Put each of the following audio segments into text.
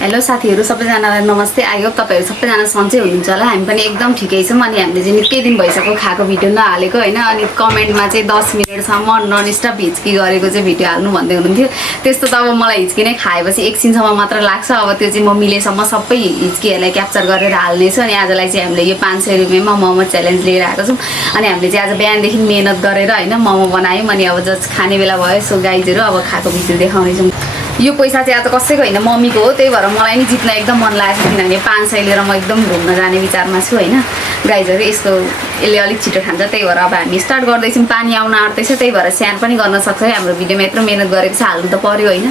Hello साथीहरू सबैजनालाई नमस्ते। आई होप तपाईँहरू सबैजना सन्चै हुनुहुन्छ होला। हामी पनि एकदम ठिकै छौँ। अनि हामीले चाहिँ निकै दिन भइसक्यो खाएको भिडियो नहालेको होइन। अनि कमेन्टमा चाहिँ 10 मिनटसम्म ननस्टप हिच्की गरेको चाहिँ भिडियो हाल्नु भन्दै हुनुहुन्थ्यो। त्यस्तो त अब मलाई हिच्की नै खाएपछि एकछिनसम्म मात्र लाग्छ। अब त्यो चाहिँ म मिलेसम्म सबै हिच्कीहरूलाई क्याप्चर गरेर हाल्नेछु। अनि आजलाई चाहिँ हामीले यो 500 रुपियाँमा मोमो च्यालेन्ज लिएर आएको छौँ। अनि हामीले चाहिँ आज बिहानदेखि मेहनत गरेर होइन मोमो बनायौँ। अनि अब जस्ट खाने बेला भयो। सो गाइजहरू अब खाएको भिडियो देखाउनेछौँ। यो पैसा चाहिँ आज कसैको होइन मम्मीको हो। त्यही भएर मलाई नि जित्न एकदम मन लागेको छ। किनभने 500 लिएर म एकदम घुम्न जाने विचारमा छु होइन। गाइजहरू यस्तो यसले अलिक छिटो खान्छ। त्यही भएर अब हामी स्टार्ट गर्दैछौँ। पानी आउन आँट्दैछ। त्यही भएर स्याहार पनि गर्न सक्छ है। हाम्रो भिडियोमा यत्रो मेहनत गरेको छ, हाल्नु त पर्यो होइन।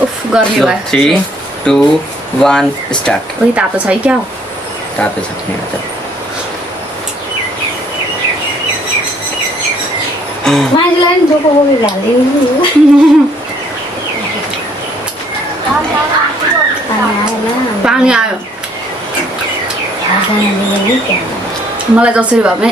उफ गर्मी भयो। 3 2 1 स्टार्ट। उही तातो छ है क्या हो? तातो छ किन त? मान्छेलाई नि जोको बोकेर हालिदिनु। पानी आयो मलाई जसरी भए पनि।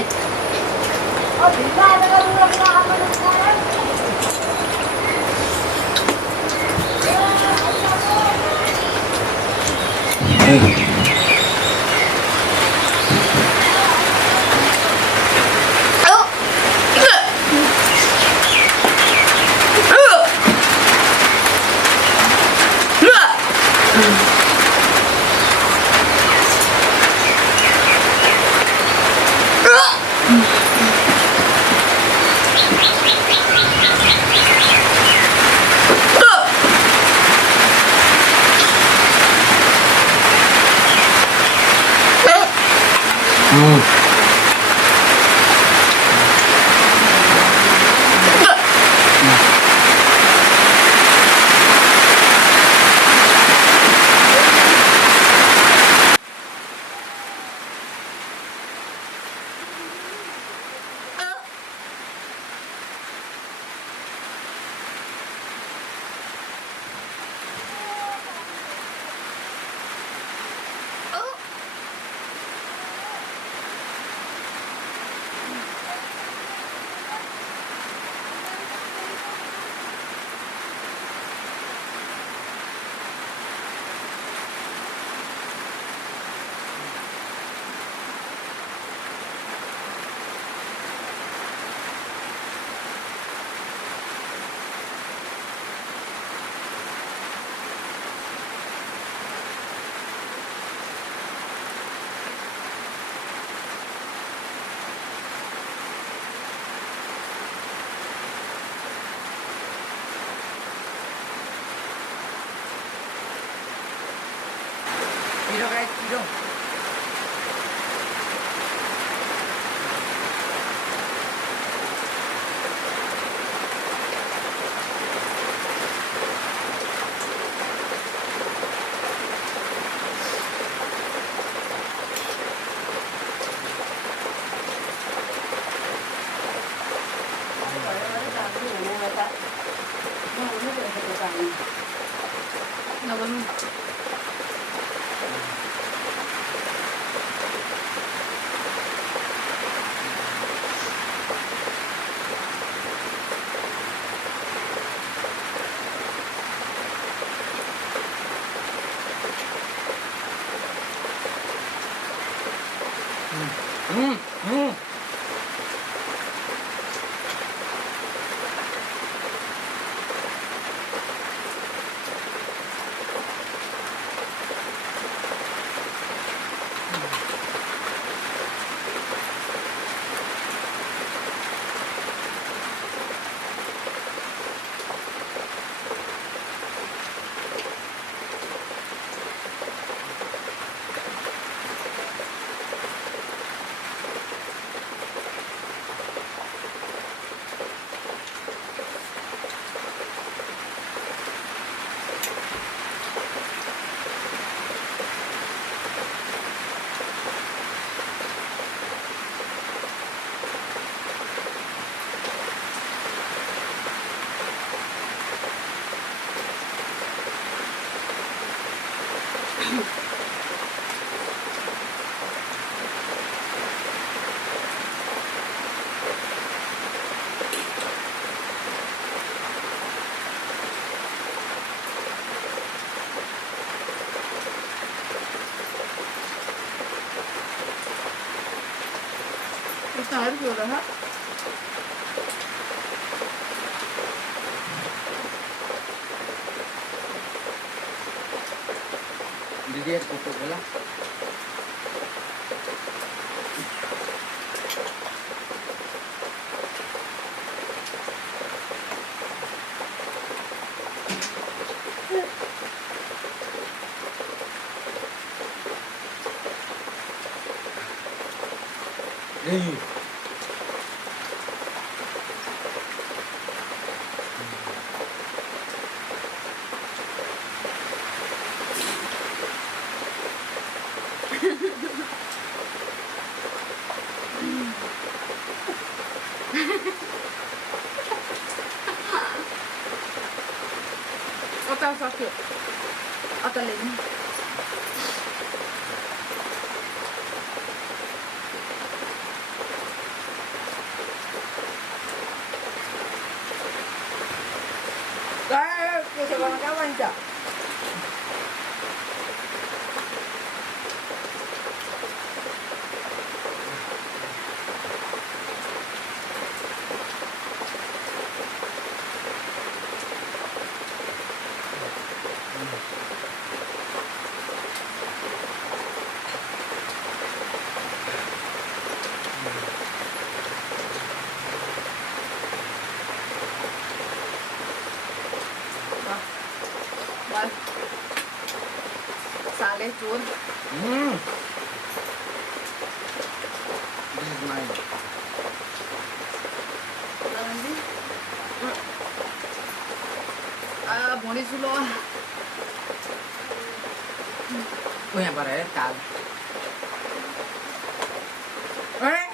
यताहरू के हो र दिदी एक कोको कोला नहीं अचार सक्यो अचार ल्याइदिनु कैसे बना क्या बनता साले चोर This is mine. भोलि चुलो वो यहाँ पर है काल अरे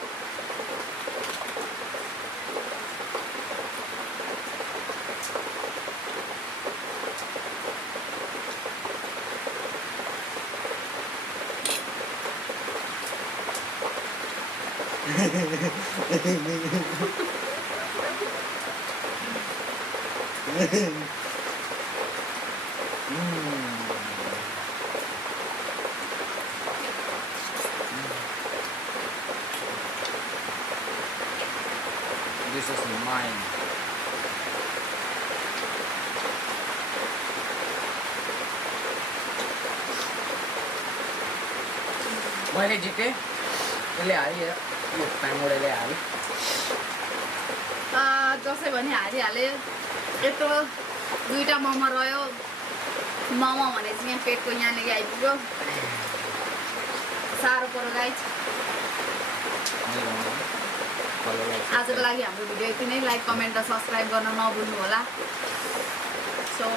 This is mine. मैले जितेँ यसले हारियो यो टाइमोडले हाल्यो जसै भने हारिहाल्यो यत्रो दुईवटा मोमो रह्यो मोमो भने चाहिँ यहाँ पेटको यहाँनिर आइपुग्यो साह्रो पऱ्यो गाइस आजको लागि हाम्रो भिडियो यति नै लाइक कमेन्ट र सब्सक्राइब गर्न नभुल्नु होला सो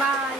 बाई